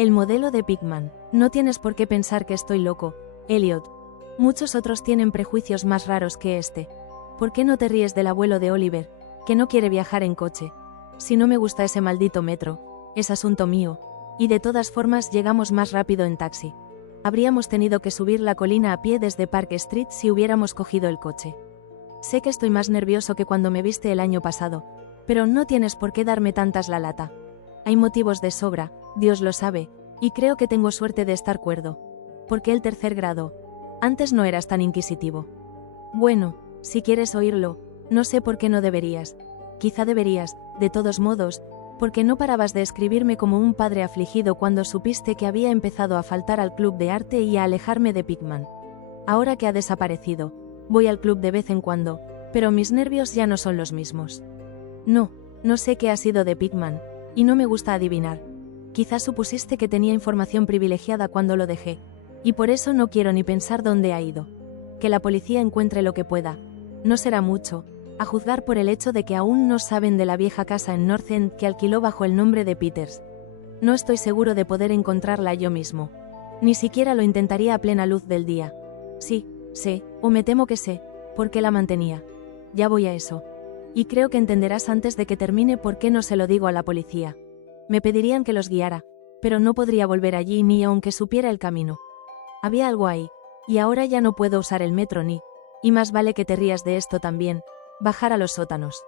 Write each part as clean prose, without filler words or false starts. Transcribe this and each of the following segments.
El modelo de Pigman. No tienes por qué pensar que estoy loco, Elliot. Muchos otros tienen prejuicios más raros que este. ¿Por qué no te ríes del abuelo de Oliver, que no quiere viajar en coche? Si no me gusta ese maldito metro, es asunto mío. Y de todas formas llegamos más rápido en taxi. Habríamos tenido que subir la colina a pie desde Park Street si hubiéramos cogido el coche. Sé que estoy más nervioso que cuando me viste el año pasado, pero no tienes por qué darme tantas la lata. Hay motivos de sobra, Dios lo sabe, y creo que tengo suerte de estar cuerdo. ¿Por qué el tercer grado? Antes no eras tan inquisitivo. Bueno, si quieres oírlo, no sé por qué no deberías. Quizá deberías, de todos modos, porque no parabas de escribirme como un padre afligido cuando supiste que había empezado a faltar al club de arte y a alejarme de Pigman. Ahora que ha desaparecido, voy al club de vez en cuando, pero mis nervios ya no son los mismos. No sé qué ha sido de Pigman, y no me gusta adivinar. Quizás supusiste que tenía información privilegiada cuando lo dejé, y por eso no quiero ni pensar dónde ha ido. Que la policía encuentre lo que pueda. No será mucho, a juzgar por el hecho de que aún no saben de la vieja casa en North End que alquiló bajo el nombre de Peters. No estoy seguro de poder encontrarla yo mismo. Ni siquiera lo intentaría a plena luz del día. Sí, sé, o me temo que sé, por qué la mantenía. Ya voy a eso. Y creo que entenderás antes de que termine por qué no se lo digo a la policía. Me pedirían que los guiara, pero no podría volver allí ni aunque supiera el camino. Había algo ahí, y ahora ya no puedo usar el metro ni, y más vale que te rías de esto también, bajar a los sótanos.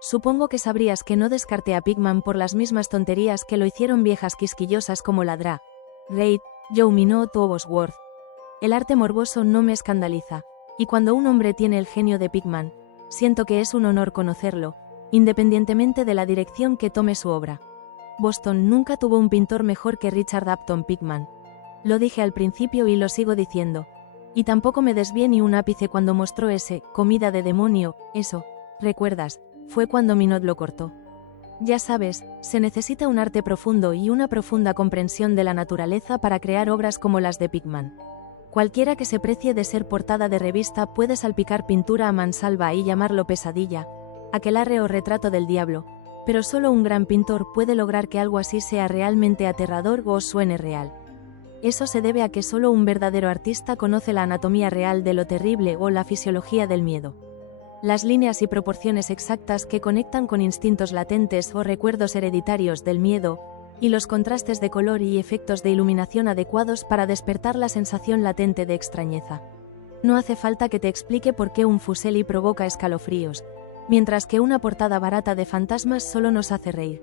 Supongo que sabrías que no descarté a Pigman por las mismas tonterías que lo hicieron viejas quisquillosas como la Dra. Reid, Joe Minot o Bosworth. El arte morboso no me escandaliza, y cuando un hombre tiene el genio de Pigman, siento que es un honor conocerlo, independientemente de la dirección que tome su obra. Boston nunca tuvo un pintor mejor que Richard Upton Pigman. Lo dije al principio y lo sigo diciendo. Y tampoco me desvié ni un ápice cuando mostró ese comida de demonio, eso, ¿recuerdas? Fue cuando Minot lo cortó. Ya sabes, se necesita un arte profundo y una profunda comprensión de la naturaleza para crear obras como las de Pigman. Cualquiera que se precie de ser portada de revista puede salpicar pintura a mansalva y llamarlo pesadilla, aquelarre o retrato del diablo, pero solo un gran pintor puede lograr que algo así sea realmente aterrador o suene real. Eso se debe a que solo un verdadero artista conoce la anatomía real de lo terrible o la fisiología del miedo. Las líneas y proporciones exactas que conectan con instintos latentes o recuerdos hereditarios del miedo, y los contrastes de color y efectos de iluminación adecuados para despertar la sensación latente de extrañeza. No hace falta que te explique por qué un fuseli provoca escalofríos, mientras que una portada barata de fantasmas solo nos hace reír.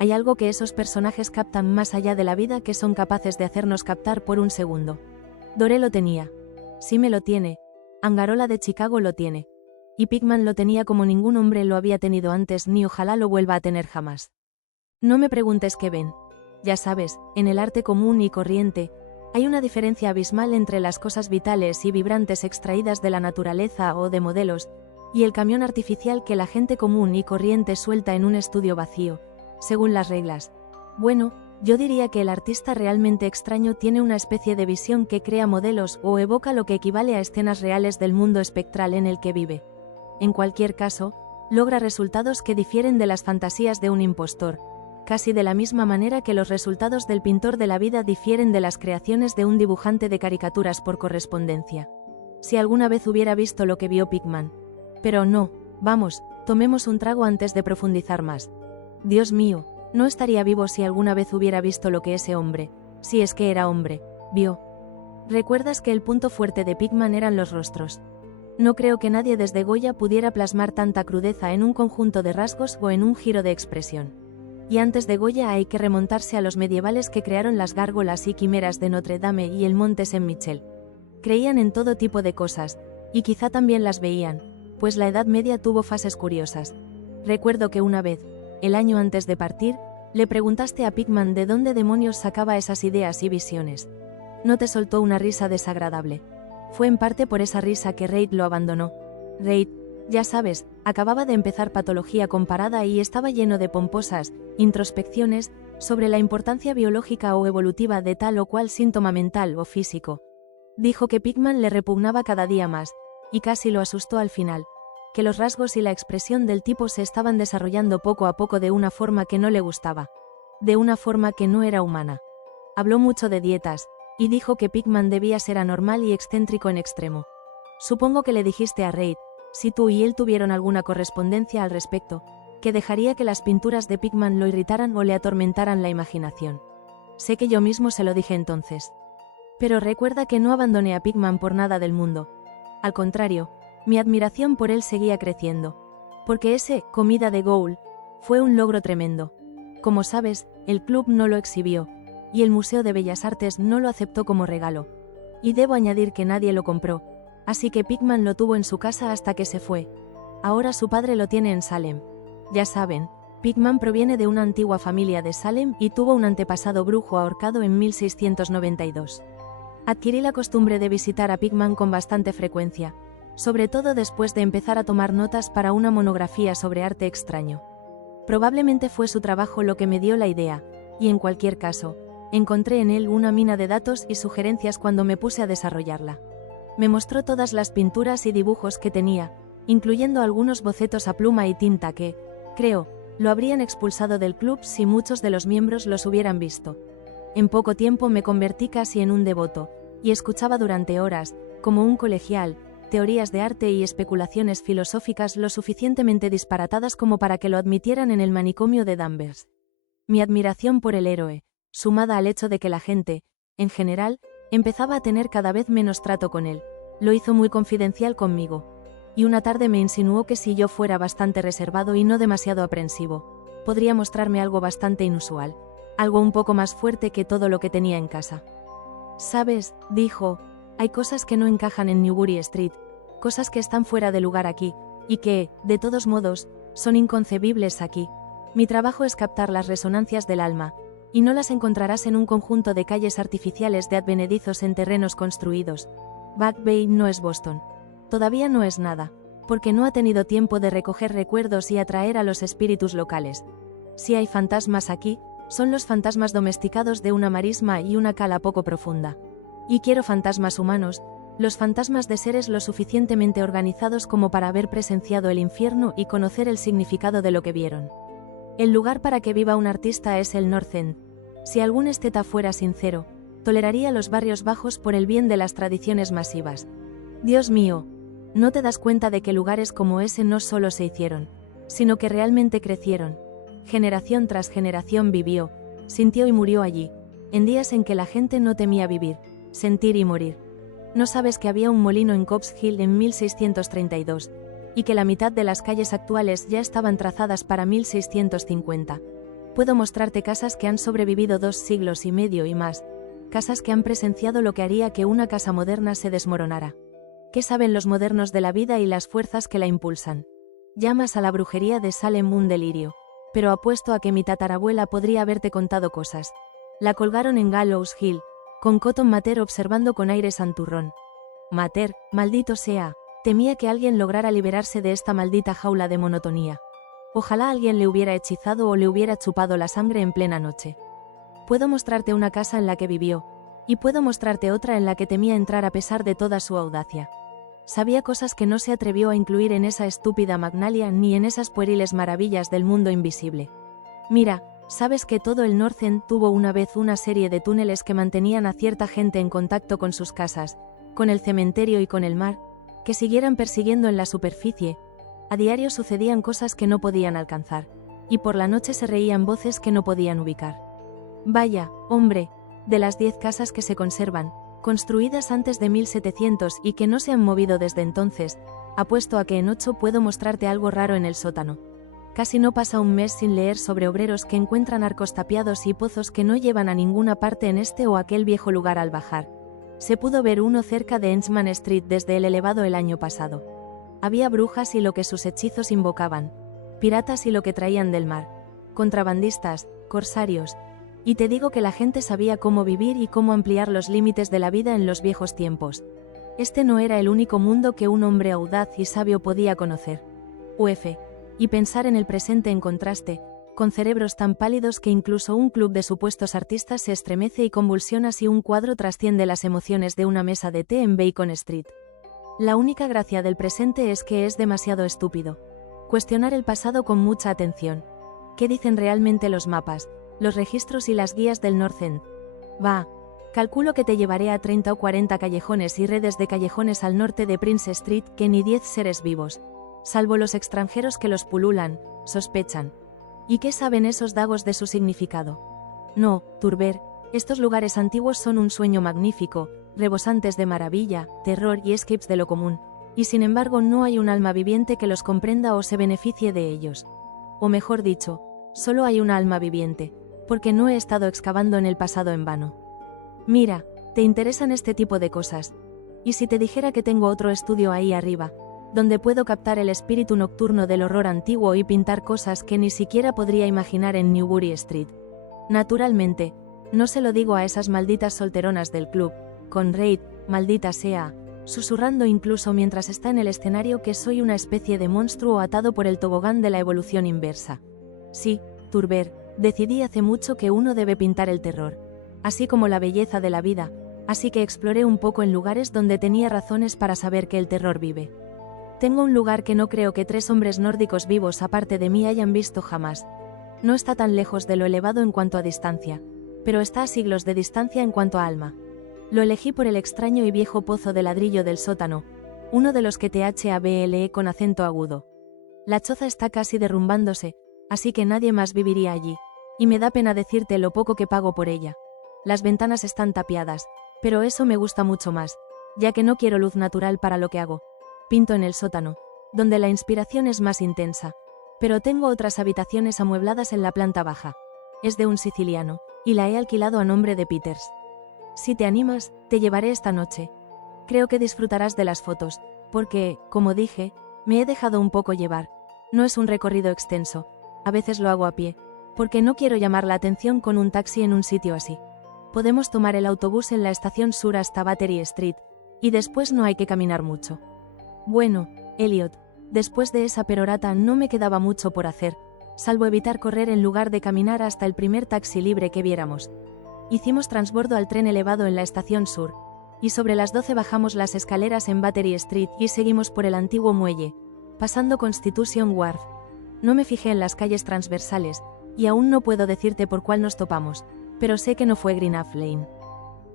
Hay algo que esos personajes captan más allá de la vida que son capaces de hacernos captar por un segundo. Doré lo tenía. Sime lo tiene. Angarola de Chicago lo tiene. Y Pigman lo tenía como ningún hombre lo había tenido antes ni ojalá lo vuelva a tener jamás. No me preguntes qué ven. Ya sabes, en el arte común y corriente, hay una diferencia abismal entre las cosas vitales y vibrantes extraídas de la naturaleza o de modelos, y el camión artificial que la gente común y corriente suelta en un estudio vacío. Según las reglas. Bueno, yo diría que el artista realmente extraño tiene una especie de visión que crea modelos o evoca lo que equivale a escenas reales del mundo espectral en el que vive. En cualquier caso, logra resultados que difieren de las fantasías de un impostor, casi de la misma manera que los resultados del pintor de la vida difieren de las creaciones de un dibujante de caricaturas por correspondencia. Si alguna vez hubiera visto lo que vio Pigman. Pero no, vamos, tomemos un trago antes de profundizar más. Dios mío, no estaría vivo si alguna vez hubiera visto lo que ese hombre, si es que era hombre, vio. ¿Recuerdas que el punto fuerte de Pigman eran los rostros? No creo que nadie desde Goya pudiera plasmar tanta crudeza en un conjunto de rasgos o en un giro de expresión. Y antes de Goya hay que remontarse a los medievales que crearon las gárgolas y quimeras de Notre Dame y el Monte Saint-Michel. Creían en todo tipo de cosas, y quizá también las veían, pues la Edad Media tuvo fases curiosas. Recuerdo que una vez, el año antes de partir, le preguntaste a Pigman de dónde demonios sacaba esas ideas y visiones. No te soltó una risa desagradable. Fue en parte por esa risa que Reid lo abandonó. Reid, ya sabes, acababa de empezar patología comparada y estaba lleno de pomposas introspecciones sobre la importancia biológica o evolutiva de tal o cual síntoma mental o físico. Dijo que Pigman le repugnaba cada día más, y casi lo asustó al final, que los rasgos y la expresión del tipo se estaban desarrollando poco a poco de una forma que no le gustaba, de una forma que no era humana. Habló mucho de dietas, y dijo que Pigman debía ser anormal y excéntrico en extremo. Supongo que le dijiste a Reid, si tú y él tuvieron alguna correspondencia al respecto, que dejaría que las pinturas de Pigman lo irritaran o le atormentaran la imaginación. Sé que yo mismo se lo dije entonces. Pero recuerda que no abandoné a Pigman por nada del mundo. Al contrario, mi admiración por él seguía creciendo. Porque ese Comida de Ghoul fue un logro tremendo. Como sabes, el club no lo exhibió, y el Museo de Bellas Artes no lo aceptó como regalo. Y debo añadir que nadie lo compró, así que Pigman lo tuvo en su casa hasta que se fue. Ahora su padre lo tiene en Salem. Ya saben, Pigman proviene de una antigua familia de Salem y tuvo un antepasado brujo ahorcado en 1692. Adquirí la costumbre de visitar a Pigman con bastante frecuencia, sobre todo después de empezar a tomar notas para una monografía sobre arte extraño. Probablemente fue su trabajo lo que me dio la idea, y en cualquier caso, encontré en él una mina de datos y sugerencias cuando me puse a desarrollarla. Me mostró todas las pinturas y dibujos que tenía, incluyendo algunos bocetos a pluma y tinta que, creo, lo habrían expulsado del club si muchos de los miembros los hubieran visto. En poco tiempo me convertí casi en un devoto, y escuchaba durante horas, como un colegial, teorías de arte y especulaciones filosóficas lo suficientemente disparatadas como para que lo admitieran en el manicomio de Danvers. Mi admiración por el héroe, sumada al hecho de que la gente, en general, empezaba a tener cada vez menos trato con él, lo hizo muy confidencial conmigo. Y una tarde me insinuó que si yo fuera bastante reservado y no demasiado aprensivo, podría mostrarme algo bastante inusual, algo un poco más fuerte que todo lo que tenía en casa. «Sabes», dijo, «hay cosas que no encajan en Newbury Street, cosas que están fuera de lugar aquí, y que, de todos modos, son inconcebibles aquí. Mi trabajo es captar las resonancias del alma, y no las encontrarás en un conjunto de calles artificiales de advenedizos en terrenos construidos. Back Bay no es Boston. Todavía no es nada, porque no ha tenido tiempo de recoger recuerdos y atraer a los espíritus locales. Si hay fantasmas aquí, son los fantasmas domesticados de una marisma y una cala poco profunda. Y quiero fantasmas humanos, los fantasmas de seres lo suficientemente organizados como para haber presenciado el infierno y conocer el significado de lo que vieron. El lugar para que viva un artista es el North End. Si algún esteta fuera sincero, toleraría los barrios bajos por el bien de las tradiciones masivas. Dios mío, ¿no te das cuenta de que lugares como ese no solo se hicieron, sino que realmente crecieron? Generación tras generación vivió, sintió y murió allí, en días en que la gente no temía vivir, sentir y morir. ¿No sabes que había un molino en Cobbs Hill en 1632, y que la mitad de las calles actuales ya estaban trazadas para 1650? Puedo mostrarte casas que han sobrevivido 2 siglos y medio y más, casas que han presenciado lo que haría que una casa moderna se desmoronara. ¿Qué saben los modernos de la vida y las fuerzas que la impulsan? Llamas a la brujería de Salem un delirio, pero apuesto a que mi tatarabuela podría haberte contado cosas. La colgaron en Gallows Hill, con Cotton Mather observando con aire santurrón. Mather, maldito sea, temía que alguien lograra liberarse de esta maldita jaula de monotonía. Ojalá alguien le hubiera hechizado o le hubiera chupado la sangre en plena noche. Puedo mostrarte una casa en la que vivió, y puedo mostrarte otra en la que temía entrar a pesar de toda su audacia. Sabía cosas que no se atrevió a incluir en esa estúpida Magnalia ni en esas pueriles maravillas del mundo invisible. Mira, ¿sabes que todo el North End tuvo una vez una serie de túneles que mantenían a cierta gente en contacto con sus casas, con el cementerio y con el mar, que siguieran persiguiendo en la superficie? A diario sucedían cosas que no podían alcanzar, y por la noche se reían voces que no podían ubicar. Vaya, hombre, de las 10 casas que se conservan, construidas antes de 1700 y que no se han movido desde entonces, apuesto a que en 8 puedo mostrarte algo raro en el sótano. Casi no pasa un mes sin leer sobre obreros que encuentran arcos tapiados y pozos que no llevan a ninguna parte en este o aquel viejo lugar al bajar. Se pudo ver uno cerca de Enchman Street desde el elevado el año pasado. Había brujas y lo que sus hechizos invocaban, piratas y lo que traían del mar, contrabandistas, corsarios. Y te digo que la gente sabía cómo vivir y cómo ampliar los límites de la vida en los viejos tiempos. Este no era el único mundo que un hombre audaz y sabio podía conocer. Y pensar en el presente en contraste, con cerebros tan pálidos que incluso un club de supuestos artistas se estremece y convulsiona si un cuadro trasciende las emociones de una mesa de té en Bacon Street. La única gracia del presente es que es demasiado estúpido. Cuestionar el pasado con mucha atención. ¿Qué dicen realmente los mapas, los registros y las guías del North End? Va. Calculo que te llevaré a 30 o 40 callejones y redes de callejones al norte de Prince Street que ni 10 seres vivos, salvo los extranjeros que los pululan, sospechan. ¿Y qué saben esos dagos de su significado? No, Turber, estos lugares antiguos son un sueño magnífico, rebosantes de maravilla, terror y escapes de lo común, y sin embargo no hay un alma viviente que los comprenda o se beneficie de ellos. O mejor dicho, solo hay una alma viviente, porque no he estado excavando en el pasado en vano. Mira, te interesan este tipo de cosas. ¿Y si te dijera que tengo otro estudio ahí arriba, donde puedo captar el espíritu nocturno del horror antiguo y pintar cosas que ni siquiera podría imaginar en Newbury Street? Naturalmente, no se lo digo a esas malditas solteronas del club, con Reid, maldita sea, susurrando incluso mientras está en el escenario que soy una especie de monstruo atado por el tobogán de la evolución inversa. Sí, Turber, decidí hace mucho que uno debe pintar el terror, así como la belleza de la vida, así que exploré un poco en lugares donde tenía razones para saber que el terror vive. Tengo un lugar que no creo que 3 hombres nórdicos vivos aparte de mí hayan visto jamás. No está tan lejos de lo elevado en cuanto a distancia, pero está a siglos de distancia en cuanto a alma. Lo elegí por el extraño y viejo pozo de ladrillo del sótano, uno de los que THABLE con acento agudo. La choza está casi derrumbándose, así que nadie más viviría allí, y me da pena decirte lo poco que pago por ella. Las ventanas están tapiadas, pero eso me gusta mucho más, ya que no quiero luz natural para lo que hago. Pinto en el sótano, donde la inspiración es más intensa, pero tengo otras habitaciones amuebladas en la planta baja. Es de un siciliano, y la he alquilado a nombre de Peters. Si te animas, te llevaré esta noche. Creo que disfrutarás de las fotos, porque, como dije, me he dejado un poco llevar. No es un recorrido extenso, a veces lo hago a pie, porque no quiero llamar la atención con un taxi en un sitio así. Podemos tomar el autobús en la estación sur hasta Battery Street, y después no hay que caminar mucho. Bueno, Elliot, después de esa perorata no me quedaba mucho por hacer, salvo evitar correr en lugar de caminar hasta el primer taxi libre que viéramos. Hicimos transbordo al tren elevado en la estación sur, y sobre las 12 bajamos las escaleras en Battery Street y seguimos por el antiguo muelle, pasando Constitution Wharf. No me fijé en las calles transversales, y aún no puedo decirte por cuál nos topamos, pero sé que no fue Greenup Lane.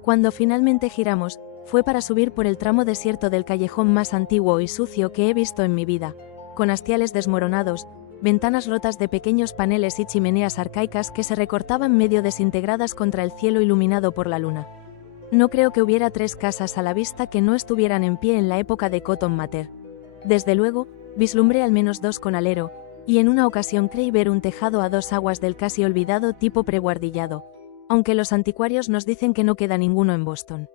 Cuando finalmente giramos, fue para subir por el tramo desierto del callejón más antiguo y sucio que he visto en mi vida, con hastiales desmoronados, ventanas rotas de pequeños paneles y chimeneas arcaicas que se recortaban medio desintegradas contra el cielo iluminado por la luna. No creo que hubiera 3 casas a la vista que no estuvieran en pie en la época de Cotton Mather. Desde luego, vislumbré al menos 2 con alero, y en una ocasión creí ver un tejado a 2 aguas del casi olvidado tipo preguardillado, aunque los anticuarios nos dicen que no queda ninguno en Boston.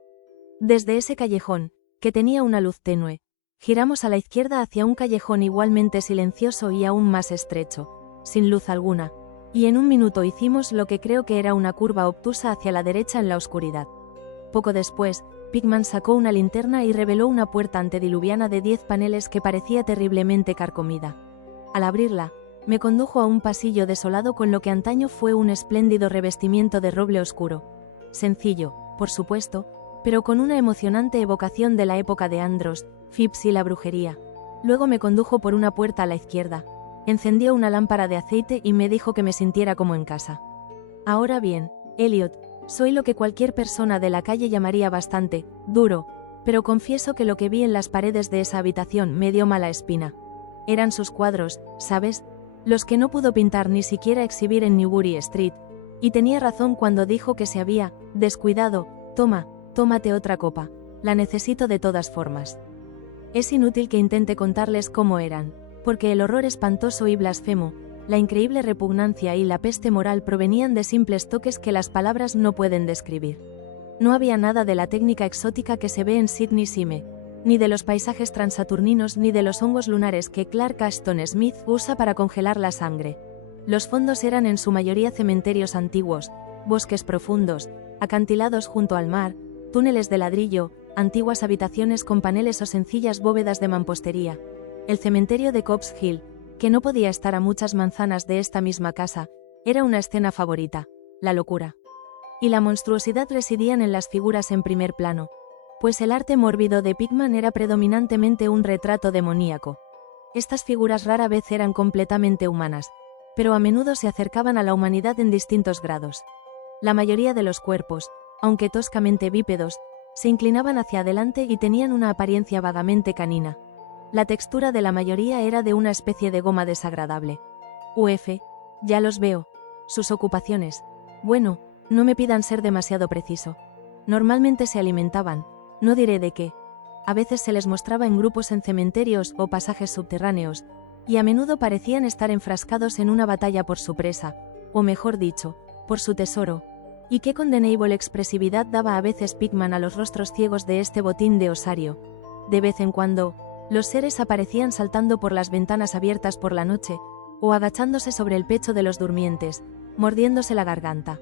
Desde ese callejón, que tenía una luz tenue, giramos a la izquierda hacia un callejón igualmente silencioso y aún más estrecho, sin luz alguna, y en un minuto hicimos lo que creo que era una curva obtusa hacia la derecha en la oscuridad. Poco después, Pigman sacó una linterna y reveló una puerta antediluviana de 10 paneles que parecía terriblemente carcomida. Al abrirla, me condujo a un pasillo desolado con lo que antaño fue un espléndido revestimiento de roble oscuro. Sencillo, por supuesto, pero con una emocionante evocación de la época de Andros, Phipps y la brujería. Luego me condujo por una puerta a la izquierda, encendió una lámpara de aceite y me dijo que me sintiera como en casa. Ahora bien, Elliot, soy lo que cualquier persona de la calle llamaría bastante duro, pero confieso que lo que vi en las paredes de esa habitación me dio mala espina. Eran sus cuadros, ¿sabes? Los que no pudo pintar ni siquiera exhibir en Newbury Street, y tenía razón cuando dijo que se había descuidado. Tómate otra copa, la necesito de todas formas. Es inútil que intente contarles cómo eran, porque el horror espantoso y blasfemo, la increíble repugnancia y la peste moral provenían de simples toques que las palabras no pueden describir. No había nada de la técnica exótica que se ve en Sidney Sime, ni de los paisajes transaturninos ni de los hongos lunares que Clark Ashton Smith usa para congelar la sangre. Los fondos eran en su mayoría cementerios antiguos, bosques profundos, acantilados junto al mar, túneles de ladrillo, antiguas habitaciones con paneles o sencillas bóvedas de mampostería. El cementerio de Cobb's Hill, que no podía estar a muchas manzanas de esta misma casa, era una escena favorita, la locura. Y la monstruosidad residían en las figuras en primer plano, pues el arte mórbido de Pigman era predominantemente un retrato demoníaco. Estas figuras rara vez eran completamente humanas, pero a menudo se acercaban a la humanidad en distintos grados. La mayoría de los cuerpos, aunque toscamente bípedos, se inclinaban hacia adelante y tenían una apariencia vagamente canina. La textura de la mayoría era de una especie de goma desagradable. Uf, ya los veo. Sus ocupaciones. Bueno, no me pidan ser demasiado preciso. Normalmente se alimentaban, no diré de qué. A veces se les mostraba en grupos en cementerios o pasajes subterráneos, y a menudo parecían estar enfrascados en una batalla por su presa, o mejor dicho, por su tesoro. Y qué condenable expresividad daba a veces Pickman a los rostros ciegos de este botín de osario. De vez en cuando, los seres aparecían saltando por las ventanas abiertas por la noche, o agachándose sobre el pecho de los durmientes, mordiéndose la garganta.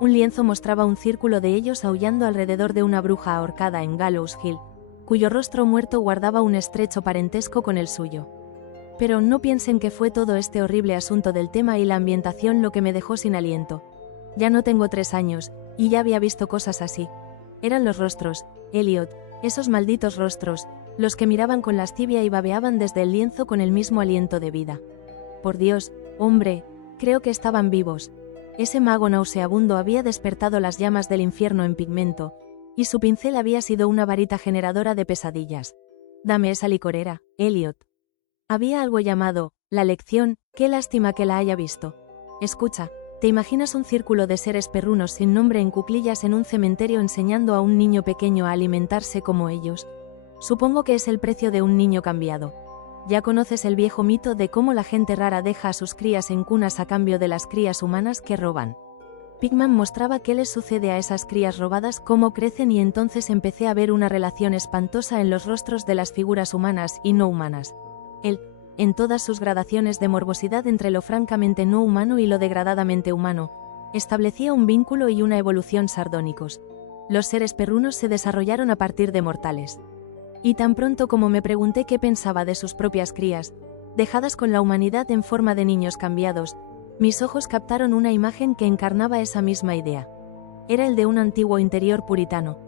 Un lienzo mostraba un círculo de ellos aullando alrededor de una bruja ahorcada en Gallows Hill, cuyo rostro muerto guardaba un estrecho parentesco con el suyo. Pero no piensen que fue todo este horrible asunto del tema y la ambientación lo que me dejó sin aliento. Ya no tengo 3 años, y ya había visto cosas así. Eran los rostros, Elliot, esos malditos rostros, los que miraban con lascivia y babeaban desde el lienzo con el mismo aliento de vida. Por Dios, hombre, creo que estaban vivos. Ese mago nauseabundo había despertado las llamas del infierno en pigmento, y su pincel había sido una varita generadora de pesadillas. Dame esa licorera, Elliot. Había algo llamado, la lección, qué lástima que la haya visto. Escucha, ¿te imaginas un círculo de seres perrunos sin nombre en cuclillas en un cementerio enseñando a un niño pequeño a alimentarse como ellos? Supongo que es el precio de un niño cambiado. Ya conoces el viejo mito de cómo la gente rara deja a sus crías en cunas a cambio de las crías humanas que roban. Pickman mostraba qué les sucede a esas crías robadas, cómo crecen, y entonces empecé a ver una relación espantosa en los rostros de las figuras humanas y no humanas. Él, en todas sus gradaciones de morbosidad entre lo francamente no humano y lo degradadamente humano, establecía un vínculo y una evolución sardónicos. Los seres perrunos se desarrollaron a partir de mortales. Y tan pronto como me pregunté qué pensaba de sus propias crías, dejadas con la humanidad en forma de niños cambiados, mis ojos captaron una imagen que encarnaba esa misma idea. Era el de un antiguo interior puritano.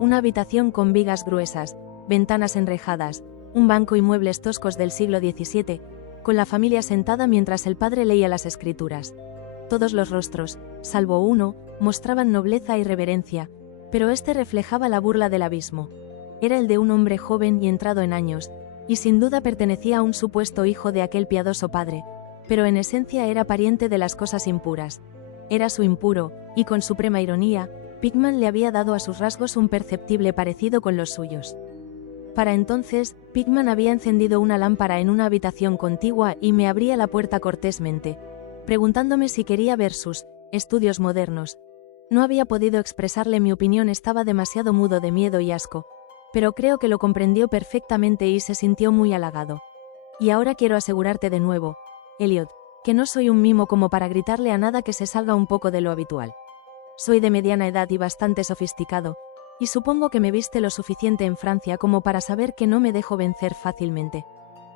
Una habitación con vigas gruesas, ventanas enrejadas, un banco y muebles toscos del siglo XVII, con la familia sentada mientras el padre leía las escrituras. Todos los rostros, salvo uno, mostraban nobleza y reverencia, pero este reflejaba la burla del abismo. Era el de un hombre joven y entrado en años, y sin duda pertenecía a un supuesto hijo de aquel piadoso padre, pero en esencia era pariente de las cosas impuras. Era su impuro, y con suprema ironía, Pickman le había dado a sus rasgos un perceptible parecido con los suyos. Para entonces, Pickman había encendido una lámpara en una habitación contigua y me abría la puerta cortésmente, preguntándome si quería ver sus estudios modernos. No había podido expresarle mi opinión, estaba demasiado mudo de miedo y asco, pero creo que lo comprendió perfectamente y se sintió muy halagado. Y ahora quiero asegurarte de nuevo, Elliot, que no soy un mimo como para gritarle a nada que se salga un poco de lo habitual. Soy de mediana edad y bastante sofisticado, y supongo que me viste lo suficiente en Francia como para saber que no me dejo vencer fácilmente.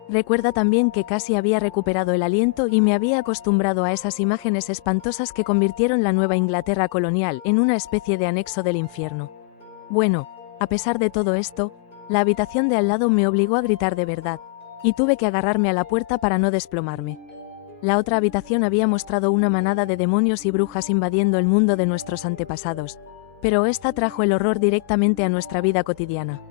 Recuerda también que casi había recuperado el aliento y me había acostumbrado a esas imágenes espantosas que convirtieron la Nueva Inglaterra colonial en una especie de anexo del infierno. Bueno, a pesar de todo esto, la habitación de al lado me obligó a gritar de verdad, y tuve que agarrarme a la puerta para no desplomarme. La otra habitación había mostrado una manada de demonios y brujas invadiendo el mundo de nuestros antepasados, pero esta trajo el horror directamente a nuestra vida cotidiana.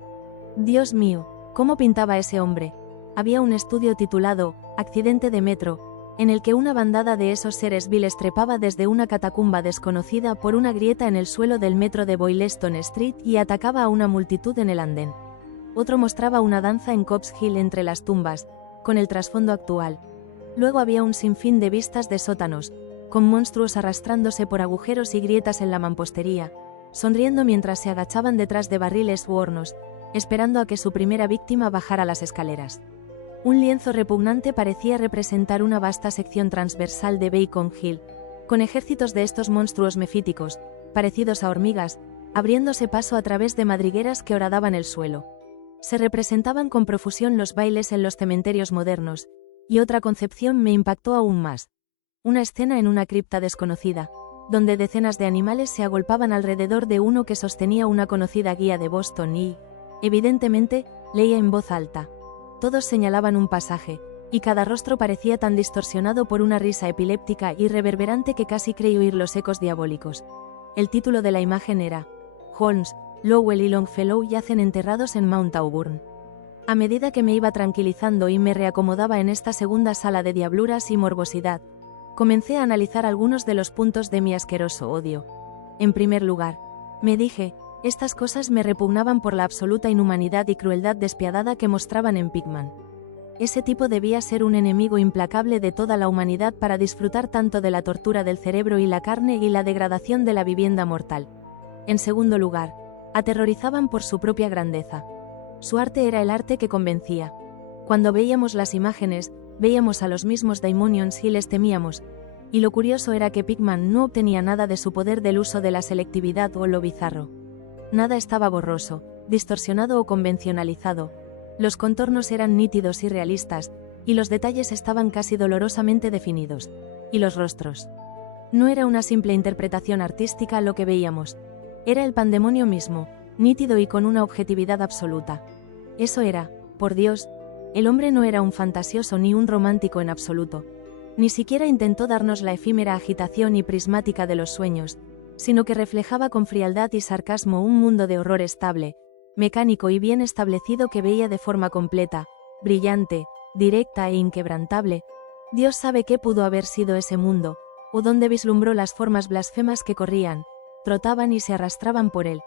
Dios mío, ¿cómo pintaba ese hombre? Había un estudio titulado Accidente de metro, en el que una bandada de esos seres viles trepaba desde una catacumba desconocida por una grieta en el suelo del metro de Boylston Street y atacaba a una multitud en el andén. Otro mostraba una danza en Copp's Hill entre las tumbas, con el trasfondo actual. Luego había un sinfín de vistas de sótanos, con monstruos arrastrándose por agujeros y grietas en la mampostería, sonriendo mientras se agachaban detrás de barriles u hornos, esperando a que su primera víctima bajara las escaleras. Un lienzo repugnante parecía representar una vasta sección transversal de Beacon Hill, con ejércitos de estos monstruos mefíticos, parecidos a hormigas, abriéndose paso a través de madrigueras que horadaban el suelo. Se representaban con profusión los bailes en los cementerios modernos, y otra concepción me impactó aún más. Una escena en una cripta desconocida, donde decenas de animales se agolpaban alrededor de uno que sostenía una conocida guía de Boston y, evidentemente, leía en voz alta. Todos señalaban un pasaje, y cada rostro parecía tan distorsionado por una risa epiléptica y reverberante que casi creí oír los ecos diabólicos. El título de la imagen era Holmes, Lowell y Longfellow yacen enterrados en Mount Auburn. A medida que me iba tranquilizando y me reacomodaba en esta segunda sala de diabluras y morbosidad, comencé a analizar algunos de los puntos de mi asqueroso odio. En primer lugar, me dije, estas cosas me repugnaban por la absoluta inhumanidad y crueldad despiadada que mostraban en Pickman. Ese tipo debía ser un enemigo implacable de toda la humanidad para disfrutar tanto de la tortura del cerebro y la carne y la degradación de la vivienda mortal. En segundo lugar, aterrorizaban por su propia grandeza. Su arte era el arte que convencía. Cuando veíamos las imágenes, veíamos a los mismos Daimonions y les temíamos, y lo curioso era que Pickman no obtenía nada de su poder del uso de la selectividad o lo bizarro. Nada estaba borroso, distorsionado o convencionalizado. Los contornos eran nítidos y realistas, y los detalles estaban casi dolorosamente definidos. Y los rostros. No era una simple interpretación artística lo que veíamos. Era el pandemonio mismo, nítido y con una objetividad absoluta. Eso era, por Dios, el hombre no era un fantasioso ni un romántico en absoluto. Ni siquiera intentó darnos la efímera agitación y prismática de los sueños, sino que reflejaba con frialdad y sarcasmo un mundo de horror estable, mecánico y bien establecido que veía de forma completa, brillante, directa e inquebrantable. Dios sabe qué pudo haber sido ese mundo, o dónde vislumbró las formas blasfemas que corrían, trotaban y se arrastraban por él.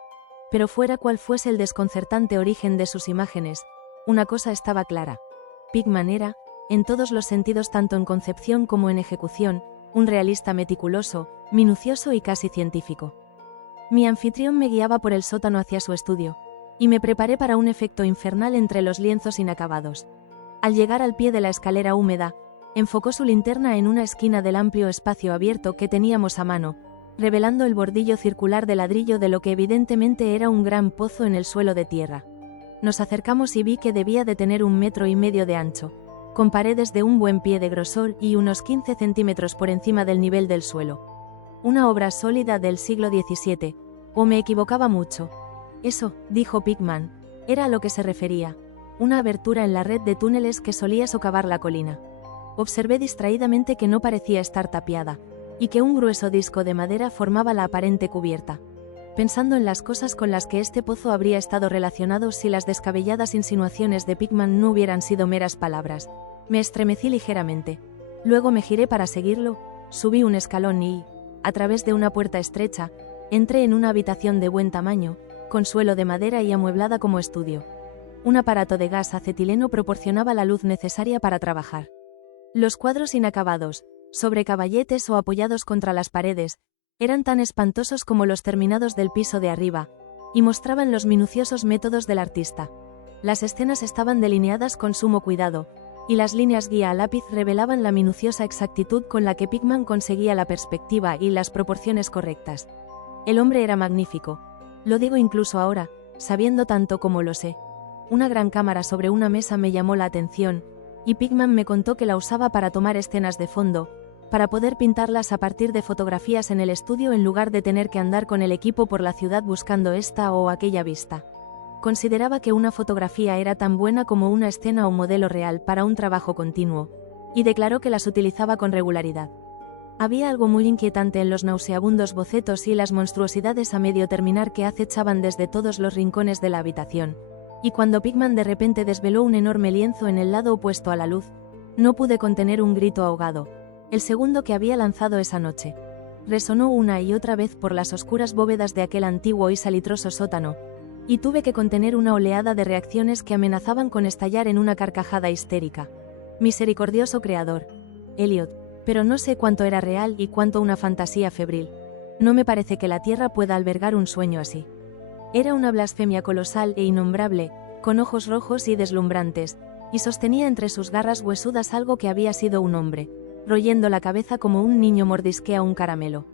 Pero fuera cual fuese el desconcertante origen de sus imágenes, una cosa estaba clara. Pickman era, en todos los sentidos tanto en concepción como en ejecución, un realista meticuloso, minucioso y casi científico. Mi anfitrión me guiaba por el sótano hacia su estudio, y me preparé para un efecto infernal entre los lienzos inacabados. Al llegar al pie de la escalera húmeda, enfocó su linterna en una esquina del amplio espacio abierto que teníamos a mano, revelando el bordillo circular de ladrillo de lo que evidentemente era un gran pozo en el suelo de tierra. Nos acercamos y vi que debía de tener 1,5 metros de ancho, con paredes de un buen pie de grosor y unos 15 centímetros por encima del nivel del suelo. Una obra sólida del siglo XVII, o me equivocaba mucho. Eso, dijo Pickman, era a lo que se refería, una abertura en la red de túneles que solía socavar la colina. Observé distraídamente que no parecía estar tapiada, y que un grueso disco de madera formaba la aparente cubierta. Pensando en las cosas con las que este pozo habría estado relacionado si las descabelladas insinuaciones de Pickman no hubieran sido meras palabras, me estremecí ligeramente. Luego me giré para seguirlo, subí un escalón y, a través de una puerta estrecha, entré en una habitación de buen tamaño, con suelo de madera y amueblada como estudio. Un aparato de gas acetileno proporcionaba la luz necesaria para trabajar. Los cuadros inacabados, sobre caballetes o apoyados contra las paredes, eran tan espantosos como los terminados del piso de arriba, y mostraban los minuciosos métodos del artista. Las escenas estaban delineadas con sumo cuidado, y las líneas guía a lápiz revelaban la minuciosa exactitud con la que Pickman conseguía la perspectiva y las proporciones correctas. El hombre era magnífico. Lo digo incluso ahora, sabiendo tanto como lo sé. Una gran cámara sobre una mesa me llamó la atención, y Pickman me contó que la usaba para tomar escenas de fondo, para poder pintarlas a partir de fotografías en el estudio en lugar de tener que andar con el equipo por la ciudad buscando esta o aquella vista. Consideraba que una fotografía era tan buena como una escena o modelo real para un trabajo continuo, y declaró que las utilizaba con regularidad. Había algo muy inquietante en los nauseabundos bocetos y las monstruosidades a medio terminar que acechaban desde todos los rincones de la habitación, y cuando Pickman de repente desveló un enorme lienzo en el lado opuesto a la luz, no pude contener un grito ahogado, el segundo que había lanzado esa noche. Resonó una y otra vez por las oscuras bóvedas de aquel antiguo y salitroso sótano, y tuve que contener una oleada de reacciones que amenazaban con estallar en una carcajada histérica. Misericordioso creador, Eliot, pero no sé cuánto era real y cuánto una fantasía febril. No me parece que la Tierra pueda albergar un sueño así. Era una blasfemia colosal e innombrable, con ojos rojos y deslumbrantes, y sostenía entre sus garras huesudas algo que había sido un hombre, royendo la cabeza como un niño mordisquea un caramelo.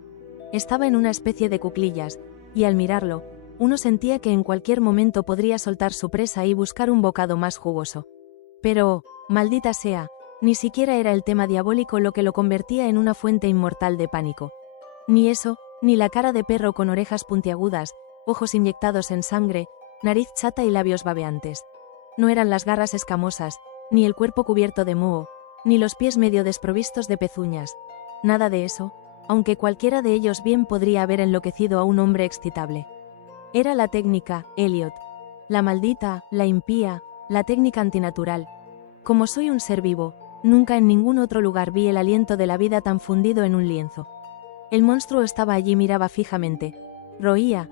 Estaba en una especie de cuclillas, y al mirarlo, uno sentía que en cualquier momento podría soltar su presa y buscar un bocado más jugoso. Pero, maldita sea, ni siquiera era el tema diabólico lo que lo convertía en una fuente inmortal de pánico. Ni eso, ni la cara de perro con orejas puntiagudas, ojos inyectados en sangre, nariz chata y labios babeantes. No eran las garras escamosas, ni el cuerpo cubierto de moho, ni los pies medio desprovistos de pezuñas. Nada de eso, aunque cualquiera de ellos bien podría haber enloquecido a un hombre excitable. Era la técnica, Elliot. La maldita, la impía, la técnica antinatural. Como soy un ser vivo, nunca en ningún otro lugar vi el aliento de la vida tan fundido en un lienzo. El monstruo estaba allí y miraba fijamente. Roía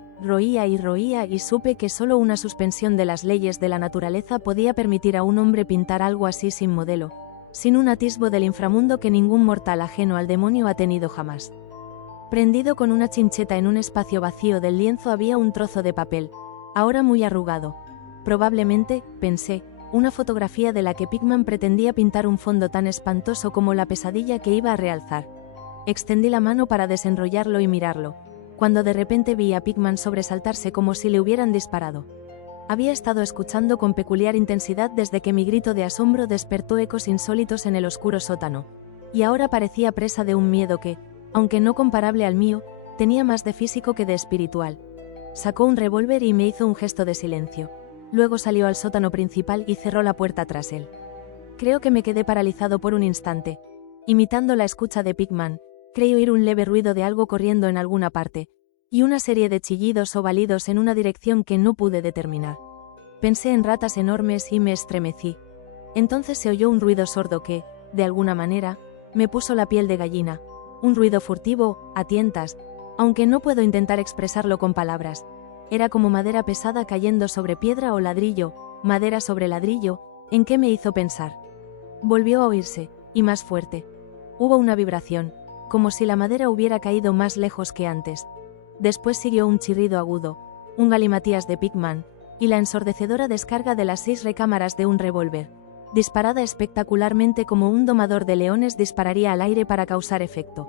y supe que solo una suspensión de las leyes de la naturaleza podía permitir a un hombre pintar algo así sin modelo, sin un atisbo del inframundo que ningún mortal ajeno al demonio ha tenido jamás. Prendido con una chincheta en un espacio vacío del lienzo había un trozo de papel, ahora muy arrugado. Probablemente, pensé, una fotografía de la que Pickman pretendía pintar un fondo tan espantoso como la pesadilla que iba a realzar. Extendí la mano para desenrollarlo y mirarlo, cuando de repente vi a Pickman sobresaltarse como si le hubieran disparado. Había estado escuchando con peculiar intensidad desde que mi grito de asombro despertó ecos insólitos en el oscuro sótano, y ahora parecía presa de un miedo que, aunque no comparable al mío, tenía más de físico que de espiritual. Sacó un revólver y me hizo un gesto de silencio. Luego salió al sótano principal y cerró la puerta tras él. Creo que me quedé paralizado por un instante. Imitando la escucha de Pickman, creí oír un leve ruido de algo corriendo en alguna parte, y una serie de chillidos o balidos en una dirección que no pude determinar. Pensé en ratas enormes y me estremecí. Entonces se oyó un ruido sordo que, de alguna manera, me puso la piel de gallina, un ruido furtivo, a tientas, aunque no puedo intentar expresarlo con palabras. Era como madera pesada cayendo sobre piedra o ladrillo, madera sobre ladrillo, ¿en qué me hizo pensar? Volvió a oírse, y más fuerte. Hubo una vibración, como si la madera hubiera caído más lejos que antes. Después siguió un chirrido agudo, un galimatías de Pickman, y la ensordecedora descarga de las 6 recámaras de un revólver, disparada espectacularmente como un domador de leones dispararía al aire para causar efecto.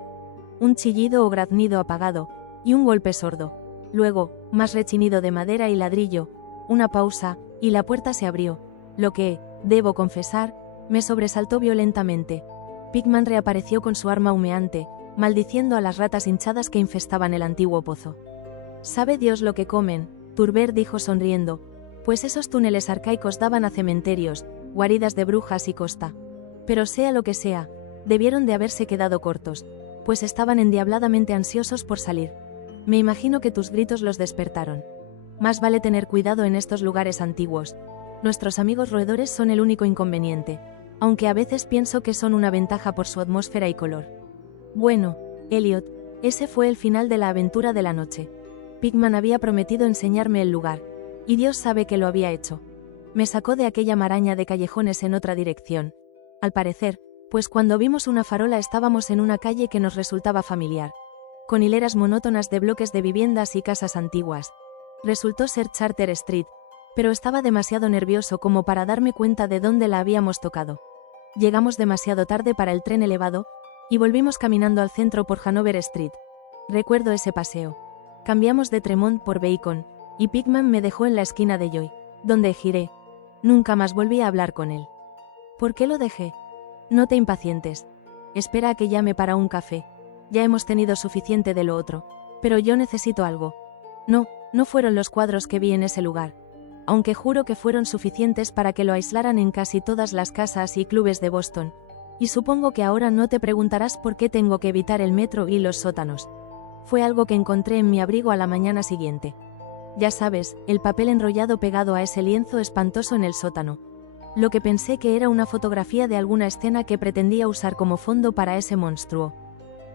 Un chillido o graznido apagado, y un golpe sordo. Luego, más rechinido de madera y ladrillo, una pausa, y la puerta se abrió, lo que, debo confesar, me sobresaltó violentamente. Pickman reapareció con su arma humeante, maldiciendo a las ratas hinchadas que infestaban el antiguo pozo. «Sabe Dios lo que comen», Turber dijo sonriendo, pues esos túneles arcaicos daban a cementerios, guaridas de brujas y costa. Pero sea lo que sea, debieron de haberse quedado cortos, pues estaban endiabladamente ansiosos por salir. Me imagino que tus gritos los despertaron. Más vale tener cuidado en estos lugares antiguos. Nuestros amigos roedores son el único inconveniente, aunque a veces pienso que son una ventaja por su atmósfera y color. Bueno, Elliot, ese fue el final de la aventura de la noche. Pickman había prometido enseñarme el lugar, y Dios sabe que lo había hecho. Me sacó de aquella maraña de callejones en otra dirección, al parecer, pues cuando vimos una farola estábamos en una calle que nos resultaba familiar, con hileras monótonas de bloques de viviendas y casas antiguas. Resultó ser Charter Street, pero estaba demasiado nervioso como para darme cuenta de dónde la habíamos tocado. Llegamos demasiado tarde para el tren elevado, y volvimos caminando al centro por Hanover Street. Recuerdo ese paseo. Cambiamos de Tremont por Bacon, y Pickman me dejó en la esquina de Joy, donde giré. Nunca más volví a hablar con él. ¿Por qué lo dejé? No te impacientes. Espera a que llame para un café. Ya hemos tenido suficiente de lo otro, pero yo necesito algo. No fueron los cuadros que vi en ese lugar, aunque juro que fueron suficientes para que lo aislaran en casi todas las casas y clubes de Boston, y supongo que ahora no te preguntarás por qué tengo que evitar el metro y los sótanos. Fue algo que encontré en mi abrigo a la mañana siguiente. Ya sabes, el papel enrollado pegado a ese lienzo espantoso en el sótano. Lo que pensé que era una fotografía de alguna escena que pretendía usar como fondo para ese monstruo.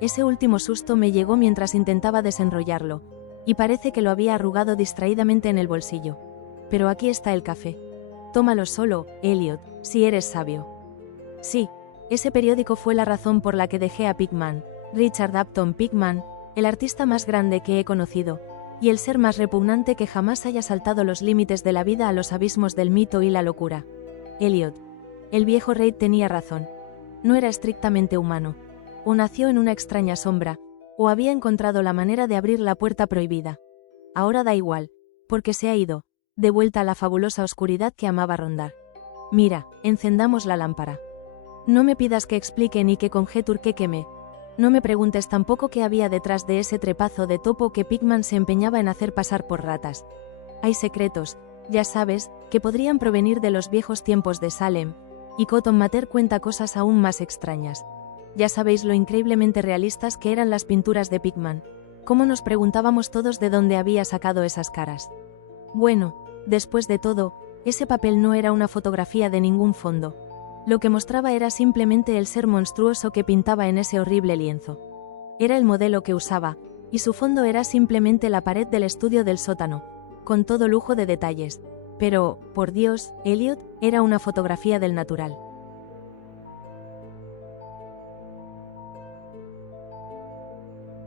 Ese último susto me llegó mientras intentaba desenrollarlo, y parece que lo había arrugado distraídamente en el bolsillo. Pero aquí está el café. Tómalo solo, Elliot, si eres sabio. Sí, ese periódico fue la razón por la que dejé a Pickman, Richard Upton Pickman, el artista más grande que he conocido, y el ser más repugnante que jamás haya saltado los límites de la vida a los abismos del mito y la locura. Elliot. El viejo Reid tenía razón. No era estrictamente humano. O nació en una extraña sombra, o había encontrado la manera de abrir la puerta prohibida. Ahora da igual, porque se ha ido, de vuelta a la fabulosa oscuridad que amaba rondar. Mira, encendamos la lámpara. No me pidas que explique ni que conjeture que queme. No me preguntes tampoco qué había detrás de ese trepazo de topo que Pickman se empeñaba en hacer pasar por ratas. Hay secretos, ya sabes, que podrían provenir de los viejos tiempos de Salem, y Cotton Mather cuenta cosas aún más extrañas. Ya sabéis lo increíblemente realistas que eran las pinturas de Pickman, ¿Cómo nos preguntábamos todos de dónde había sacado esas caras? Bueno, después de todo, ese papel no era una fotografía de ningún fondo. Lo que mostraba era simplemente el ser monstruoso que pintaba en ese horrible lienzo. Era el modelo que usaba, y su fondo era simplemente la pared del estudio del sótano, con todo lujo de detalles. Pero, por Dios, Elliot, era una fotografía del natural.